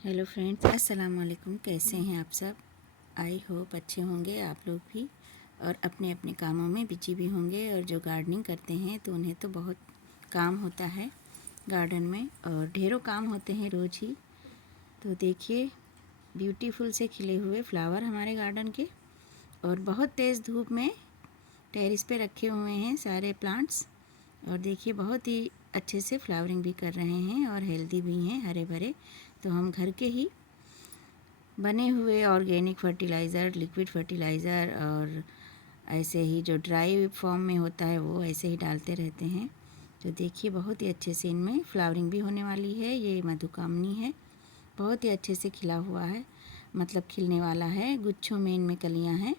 Hello friends, अस्सलाम वालेकुम। कैसे हैं आप सब? आई होप अच्छे होंगे आप लोग भी और अपने अपने कामों में बिजी भी होंगे। और जो गार्डनिंग करते हैं तो उन्हें तो बहुत काम होता है गार्डन में, और ढेरों काम होते हैं रोज़ ही। तो देखिए, ब्यूटीफुल से खिले हुए फ्लावर हमारे गार्डन के, और बहुत तेज़ धूप में टेरेस पे रखे हुए हैं सारे प्लांट्स। और देखिए, बहुत ही अच्छे से फ्लावरिंग भी कर रहे हैं और हेल्दी भी हैं, हरे भरे। तो हम घर के ही बने हुए ऑर्गेनिक फर्टिलाइज़र, लिक्विड फर्टिलाइज़र और ऐसे ही जो ड्राई फॉर्म में होता है वो ऐसे ही डालते रहते हैं। तो देखिए, बहुत ही अच्छे से इनमें फ्लावरिंग भी होने वाली है। ये मधुकामनी है, बहुत ही अच्छे से खिला हुआ है, मतलब खिलने वाला है। गुच्छों में इनमें कलियां हैं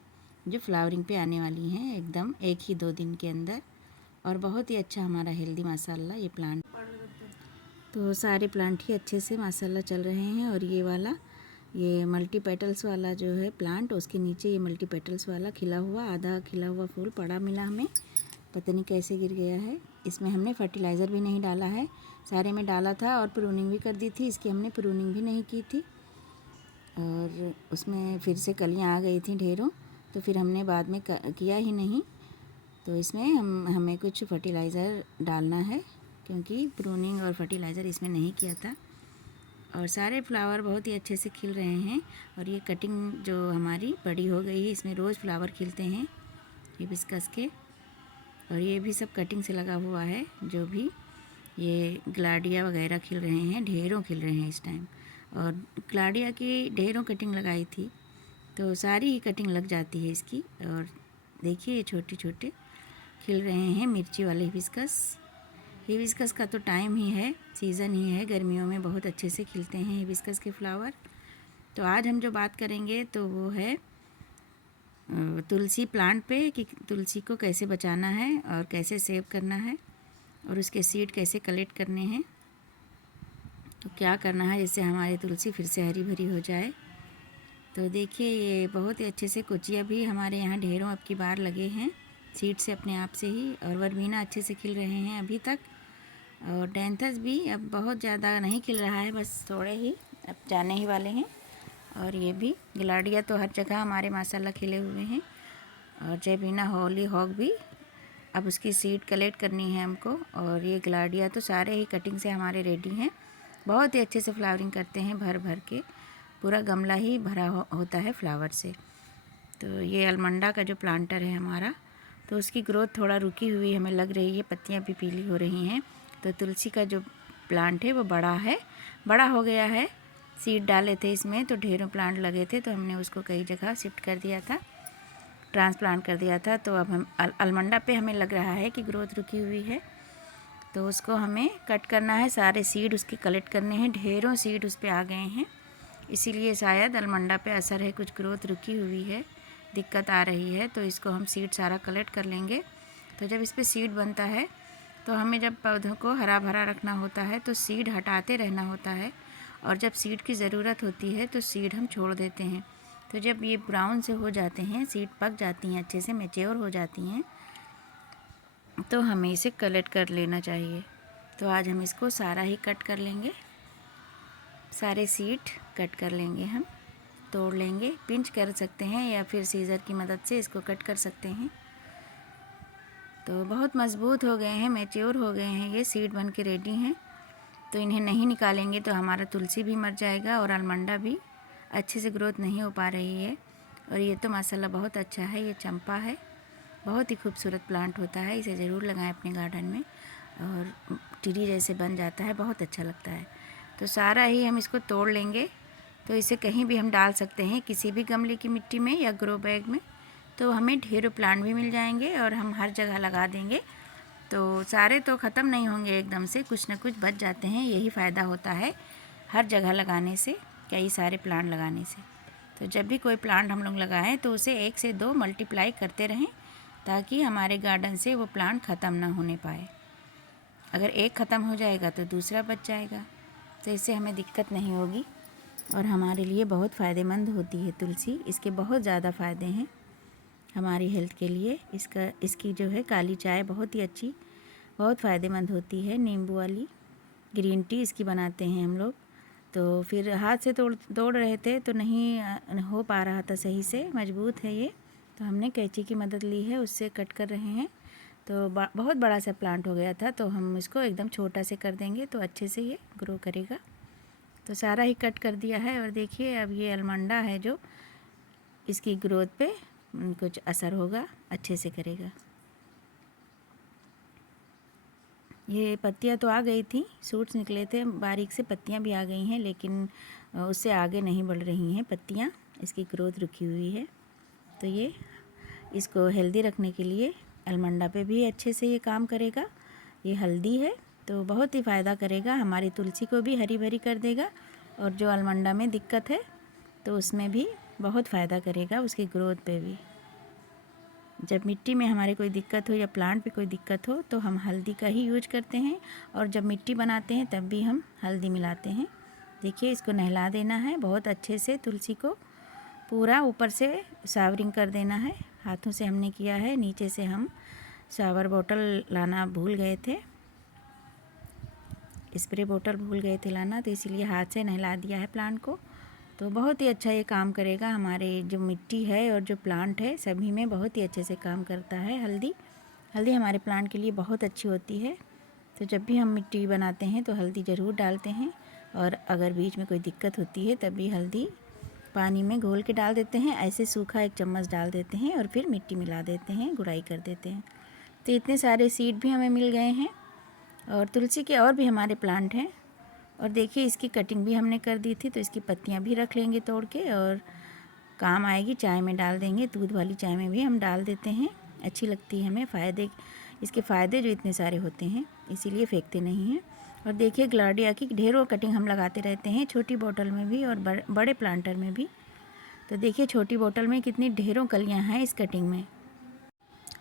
जो फ्लावरिंग पे आने वाली हैं एकदम 1 ही 2 दिन के अंदर। और बहुत ही अच्छा हमारा हेल्दी माशाल्लाह ये प्लांट। तो सारे प्लांट ही अच्छे से माशाल्लाह चल रहे हैं। और ये वाला, ये मल्टी पेटल्स वाला जो है प्लांट, उसके नीचे ये मल्टी पेटल्स वाला खिला हुआ, आधा खिला हुआ फूल पड़ा मिला हमें, पता नहीं कैसे गिर गया है। इसमें हमने फर्टिलाइज़र भी नहीं डाला है, सारे में डाला था और प्रूनिंग भी कर दी थी। इसकी हमने प्रूनिंग भी नहीं की थी और उसमें फिर से कलियां आ गई थी ढेरों, तो फिर हमने बाद में किया ही नहीं। तो इसमें हमें कुछ फर्टिलाइज़र डालना है, क्योंकि प्रूनिंग और फर्टिलाइज़र इसमें नहीं किया था। और सारे फ्लावर बहुत ही अच्छे से खिल रहे हैं। और ये कटिंग जो हमारी बड़ी हो गई है, इसमें रोज़ फ्लावर खिलते हैं हिबिस्कस के। और ये भी सब कटिंग से लगा हुआ है। जो भी ये ग्लाडिया वगैरह खिल रहे हैं, ढेरों खिल रहे हैं इस टाइम। और ग्लाडिया की ढेरों कटिंग लगाई थी, तो सारी ही कटिंग लग जाती है इसकी। और देखिए, ये छोटे छोटे खिल रहे हैं मिर्ची वाले हिबिस्कस। हिबिस्कस का तो टाइम ही है, सीज़न ही है, गर्मियों में बहुत अच्छे से खिलते हैं हिबिस्कस के फ्लावर। तो आज हम जो बात करेंगे तो वो है तुलसी प्लांट पे, कि तुलसी को कैसे बचाना है और कैसे सेव करना है और उसके सीड कैसे कलेक्ट करने हैं। तो क्या करना है जिससे हमारी तुलसी फिर से हरी भरी हो जाए। तो देखिए, ये बहुत ही अच्छे से कुचिया भी हमारे यहाँ ढेरों अब की बार लगे हैं सीड से अपने आप से ही। और वर्बीना अच्छे से खिल रहे हैं अभी तक। और डेंथस भी अब बहुत ज़्यादा नहीं खिल रहा है, बस थोड़े ही अब जाने ही वाले हैं। और ये भी गिलाडिया तो हर जगह हमारे माशाल्लाह खिले हुए हैं। और जैबीना हॉली हॉक भी, अब उसकी सीड कलेक्ट करनी है हमको। और ये गिलाडिया तो सारे ही कटिंग से हमारे रेडी हैं, बहुत ही अच्छे से फ्लावरिंग करते हैं, भर भर के पूरा गमला ही भरा होता है फ्लावर से। तो ये अलमंडा का जो प्लांटर है हमारा, तो उसकी ग्रोथ थोड़ा रुकी हुई हमें लग रही है, पत्तियां भी पीली हो रही हैं। तो तुलसी का जो प्लांट है वो बड़ा है, बड़ा हो गया है। सीड डाले थे इसमें तो ढेरों प्लांट लगे थे, तो हमने उसको कई जगह शिफ्ट कर दिया था, ट्रांसप्लांट कर दिया था। तो अब हम अलमंडा पे हमें लग रहा है कि ग्रोथ रुकी हुई है, तो उसको हमें कट करना है। सारे सीड उसके कलेक्ट करने हैं, ढेरों सीड उस पर आ गए हैं, इसीलिए शायद अलमंडा पे असर है, कुछ ग्रोथ रुकी हुई है, दिक्कत आ रही है। तो इसको हम सीड सारा कलेक्ट कर लेंगे। तो जब इस पर सीड बनता है तो हमें जब पौधों को हरा भरा रखना होता है तो सीड हटाते रहना होता है। और जब सीड की ज़रूरत होती है तो सीड हम छोड़ देते हैं। तो जब ये ब्राउन से हो जाते हैं, सीड पक जाती हैं, अच्छे से मैच्योर हो जाती हैं, तो हमें इसे कलेक्ट कर लेना चाहिए। तो आज हम इसको सारा ही कट कर लेंगे, सारे सीड कट कर लेंगे, हम तोड़ लेंगे। पिंच कर सकते हैं या फिर सीज़र की मदद से इसको कट कर सकते हैं। तो बहुत मज़बूत हो गए हैं, मैच्योर हो गए हैं, ये सीड बन के रेडी हैं। तो इन्हें नहीं निकालेंगे तो हमारा तुलसी भी मर जाएगा और अलमंडा भी अच्छे से ग्रोथ नहीं हो पा रही है। और ये तो माशाल्लाह बहुत अच्छा है, ये चंपा है, बहुत ही खूबसूरत प्लांट होता है, इसे ज़रूर लगाएं अपने गार्डन में। और ट्री जैसे बन जाता है, बहुत अच्छा लगता है। तो सारा ही हम इसको तोड़ लेंगे। तो इसे कहीं भी हम डाल सकते हैं, किसी भी गमले की मिट्टी में या ग्रो बैग में, तो हमें ढेरों प्लांट भी मिल जाएंगे और हम हर जगह लगा देंगे। तो सारे तो ख़त्म नहीं होंगे एकदम से, कुछ ना कुछ बच जाते हैं, यही फ़ायदा होता है हर जगह लगाने से, कई सारे प्लांट लगाने से। तो जब भी कोई प्लांट हम लोग लगाएं तो उसे 1 से 2 मल्टीप्लाई करते रहें, ताकि हमारे गार्डन से वो प्लांट ख़त्म ना होने पाए। अगर एक ख़त्म हो जाएगा तो दूसरा बच जाएगा, तो इससे हमें दिक्कत नहीं होगी। और हमारे लिए बहुत फ़ायदेमंद होती है तुलसी, इसके बहुत ज़्यादा फ़ायदे हैं हमारी हेल्थ के लिए। इसकी जो है काली चाय बहुत ही अच्छी, बहुत फ़ायदेमंद होती है। नींबू वाली ग्रीन टी इसकी बनाते हैं हम लोग, तो फिर हाथ से तोड़ रहे थे तो नहीं हो पा रहा था सही से, मजबूत है ये। तो हमने कैंची की मदद ली है, उससे कट कर रहे हैं। तो बहुत बड़ा सा प्लांट हो गया था, तो हम इसको एकदम छोटा से कर देंगे तो अच्छे से ये ग्रो करेगा। तो सारा ही कट कर दिया है। और देखिए अब ये अलमंडा है जो इसकी ग्रोथ पे कुछ असर होगा, अच्छे से करेगा। ये पत्तियां तो आ गई थी, सूट्स निकले थे, बारीक से पत्तियां भी आ गई हैं, लेकिन उससे आगे नहीं बढ़ रही हैं पत्तियां, इसकी ग्रोथ रुकी हुई है। तो ये इसको हेल्दी रखने के लिए अलमंडा पे भी अच्छे से ये काम करेगा। ये हल्दी है तो बहुत ही फ़ायदा करेगा, हमारी तुलसी को भी हरी भरी कर देगा। और जो अलमंडा में दिक्कत है तो उसमें भी बहुत फ़ायदा करेगा, उसकी ग्रोथ पे भी। जब मिट्टी में हमारे कोई दिक्कत हो या प्लांट पे कोई दिक्कत हो तो हम हल्दी का ही यूज करते हैं, और जब मिट्टी बनाते हैं तब भी हम हल्दी मिलाते हैं। देखिए इसको नहला देना है बहुत अच्छे से, तुलसी को पूरा ऊपर से सावरिंग कर देना है। हाथों से हमने किया है, नीचे से हम शावर बॉटल लाना भूल गए थे, स्प्रे बोतल भूल गए थे लाना, तो इसीलिए हाथ से नहला दिया है प्लांट को। तो बहुत ही अच्छा ये काम करेगा, हमारे जो मिट्टी है और जो प्लांट है सभी में बहुत ही अच्छे से काम करता है। हल्दी हमारे प्लांट के लिए बहुत अच्छी होती है। तो जब भी हम मिट्टी बनाते हैं तो हल्दी ज़रूर डालते हैं, और अगर बीच में कोई दिक्कत होती है तब भी हल्दी पानी में घोल के डाल देते हैं, ऐसे सूखा 1 चम्मच डाल देते हैं और फिर मिट्टी मिला देते हैं, गुड़ाई कर देते हैं। तो इतने सारे सीड भी हमें मिल गए हैं, और तुलसी के और भी हमारे प्लांट हैं। और देखिए इसकी कटिंग भी हमने कर दी थी, तो इसकी पत्तियां भी रख लेंगे तोड़ के, और काम आएगी, चाय में डाल देंगे, दूध वाली चाय में भी हम डाल देते हैं, अच्छी लगती है हमें। इसके फ़ायदे जो इतने सारे होते हैं इसीलिए फेंकते नहीं हैं। और देखिए ग्लाडिया की ढेरों कटिंग हम लगाते रहते हैं, छोटी बोतल में भी और बड़े प्लांटर में भी। तो देखिए छोटी बोतल में कितनी ढेरों कलियाँ हैं इस कटिंग में,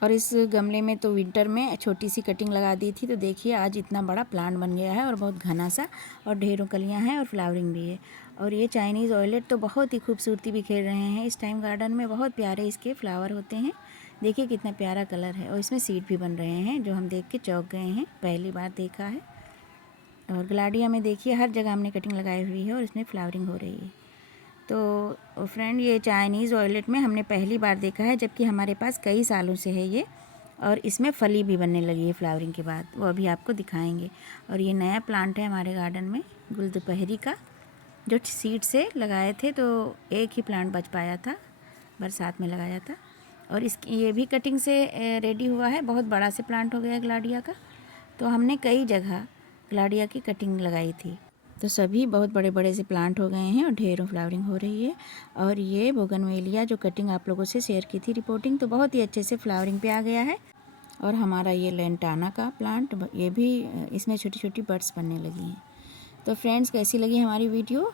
और इस गमले में तो विंटर में छोटी सी कटिंग लगा दी थी। तो देखिए आज इतना बड़ा प्लांट बन गया है, और बहुत घना सा, और ढेरों कलियां हैं और फ्लावरिंग भी है। और ये चाइनीज़ ऑयलेट तो बहुत ही खूबसूरती बिखेर रहे हैं इस टाइम गार्डन में, बहुत प्यारे इसके फ्लावर होते हैं। देखिए कितना प्यारा कलर है, और इसमें सीड भी बन रहे हैं जो हम देख के चौंक गए हैं, पहली बार देखा है। और ग्लाडिया में देखिए हर जगह हमने कटिंग लगाई हुई है और इसमें फ्लावरिंग हो रही है। तो फ्रेंड ये चाइनीज़ ऑयलेट में हमने पहली बार देखा है, जबकि हमारे पास कई सालों से है ये, और इसमें फली भी बनने लगी है फ्लावरिंग के बाद, वो अभी आपको दिखाएंगे। और ये नया प्लांट है हमारे गार्डन में, गुल दोपहरी का, जो सीड से लगाए थे तो एक ही प्लांट बच पाया था, बरसात में लगाया था। और इसकी ये भी कटिंग से रेडी हुआ है, बहुत बड़ा से प्लांट हो गया ग्लाडिया का। तो हमने कई जगह ग्लाडिया की कटिंग लगाई थी, तो सभी बहुत बड़े बड़े से प्लांट हो गए हैं और ढेरों फ्लावरिंग हो रही है। और ये बोगनवेलिया जो कटिंग आप लोगों से शेयर की थी रिपोर्टिंग, तो बहुत ही अच्छे से फ्लावरिंग पे आ गया है। और हमारा ये लेंटाना का प्लांट, ये भी इसमें छोटी छोटी बड्स बनने लगी हैं। तो फ्रेंड्स कैसी लगी हमारी वीडियो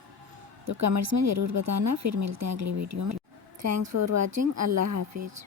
तो कमेंट्स में ज़रूर बताना, फिर मिलते हैं अगली वीडियो में। थैंक्स फॉर वॉचिंग, अल्लाह हाफिज़।